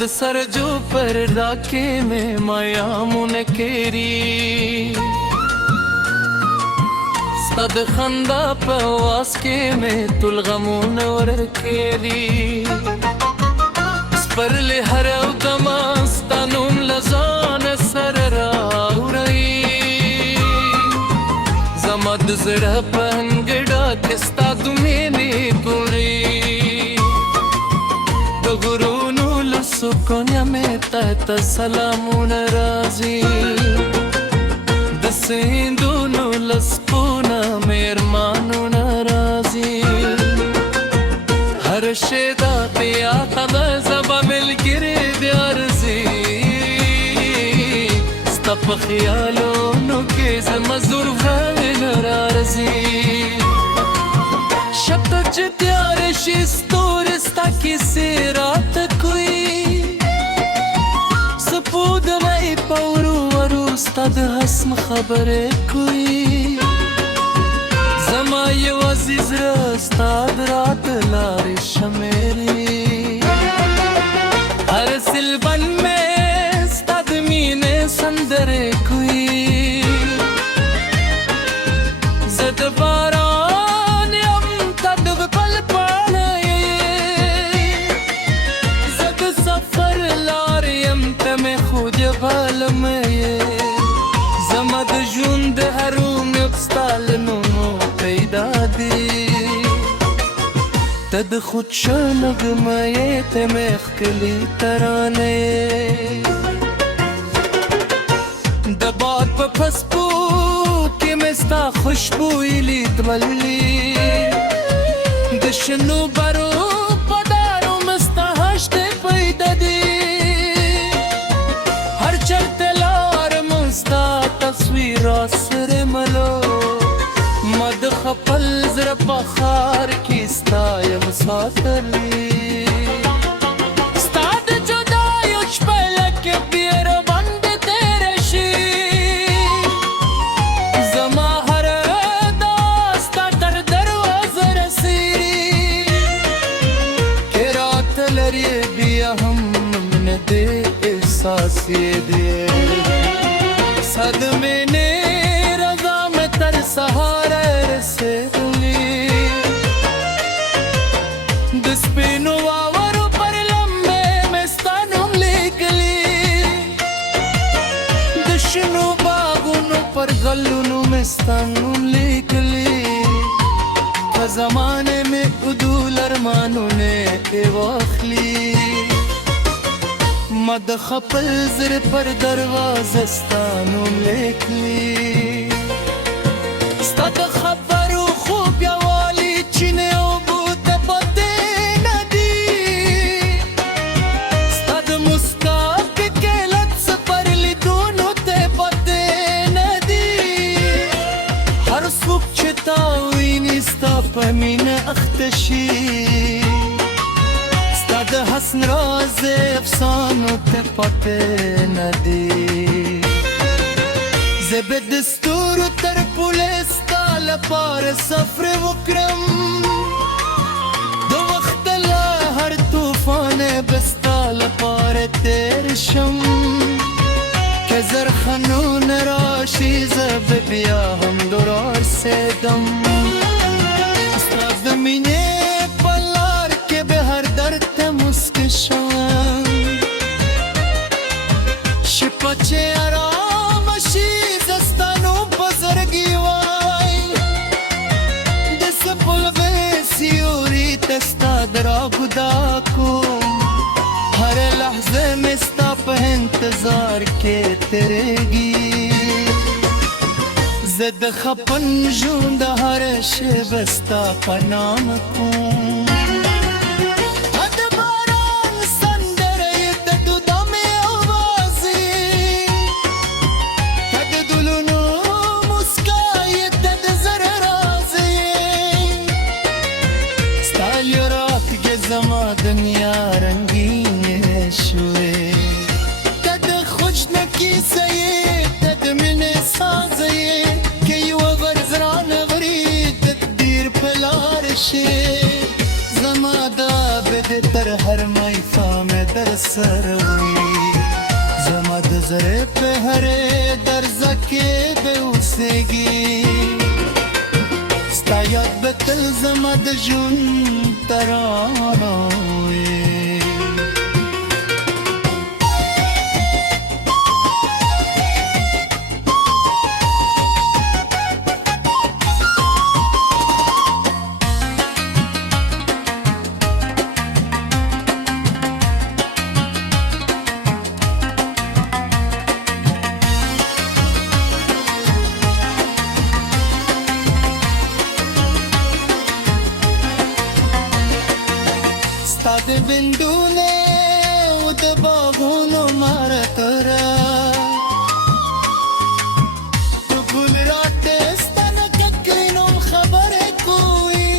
د سر جو پر راکې مې مایامونه کېري ستا د خندا په واس کې مې ټول غمونه ورکېري سپرلې هر او دمه ستا نوم له ځانه سره راوړئ زما د زړه په انګړه کې ستا د مینې ګوړې د غرونو له سکونه مې ته سلامونه راځي د سیندونو له سپونه مې ارمانونه راځي هر شېبه په یاده ده زما ملګرې بیا راځي ستا په خیالونو کې زما زلفې نه راځي شب تک چې تیاره شي ستوري ستا کیسې راته کوي سپوږمۍ په ورو ورو ستا د حسن خبرې کوي زما یوازې زړه ستا د راتلارې شمېري هر سلبن مې ستا د مینې سندرې کوي زه د باران یم ته د ګل پاڼه یې زه د سفر لار یم ته مې خود بالم یې زما د ژوند د هر امید ستا له نومو پیدا دی ته د خود شه نغمه یې ته مې ښکلې ترانه یې د باد په پسپو کې مې ستا خوشبویي لیدلې د شنو برو په دارو مې ستا هشتې پیدا دي هر چرته لارم ستا تصویر راسره ملو ما د خپل زړه په ښار کې ستا یم ساتلی ستا د جدایو شپه لکه بیره باندې تېره شي زما هره دا ستا تر دروازه رسېږي که راته لرې بیا هم نه دې احساس یې دی صدمې نه رضا مې تر سهاره رسېدلې د سپینو واورو پر لمبې مې ستا نوم لیکلی د شنو باغونو پر غلونو مې ستا نوم لیکلی په زمانې مې عدول ارمانونه واخلي ما د خپل زړه پر دروازه ستا نوم لیکلی ستا د خبرو خوب یوالي چینې اوبو ته پاتې نه دي ستا د مسکا پکې لږ څه پر لیدونو ته پاتې نه دي هر څوک چې تا ویني ستا په مینه اخته شي ستا د حسن راز افسانو ته پاتې نه دي زه به د ستورو تر پوله ستا لپاره سفر وکړم د وخت له هر طوفانه به ستا لپاره تېر شم که زرخنونه راشي زه به بیا هم درارسېدم ستا د مینې په لار کې به هر درد ته مسکه شم شپه چې ارامه شي زه ستا نوم په زړګي وای د سپلغې سیوري ته ستا د راګودا کوم هره لحظه مې ستا په انتظار کې تېرېږي زه د خپل ژوند هره شېبه ستا په نامه کوم زما دنیا رنگین شوی ته د خوشنکي سې ته د مینې ساز یې که یو ورځران وري تقدیر په لار شي زما د بد تر هر مای فام در سروي زما د زړه په هره درزه کې به اوسېږي ستا یاد به تل زما د ژوند ترانه وي ستا د بندونه او د باغونو مارتره تو ګل راته ستا نه ککرینم خبره کوي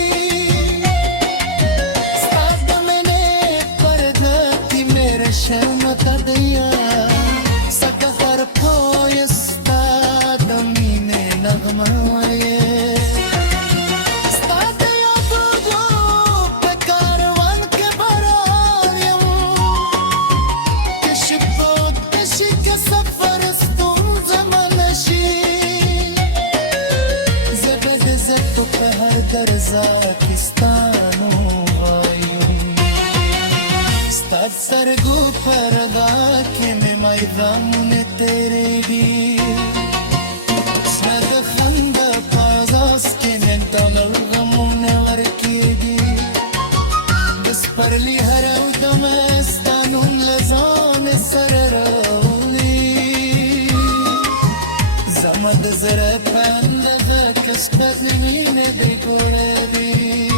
ستا د مینې پرده کې میرے شرمتا دیا سکه هر پای ستا د مینې نغمه وایې درزا کستانو غایم ستا سرگو پردا که می میدامون تیرگی اسمت خند پازاس که ننتال الغمون ورکیگی دست پرلی هر او دمستانون لزان سر رولی زمد زر پند کسکت مینه دی کوره دی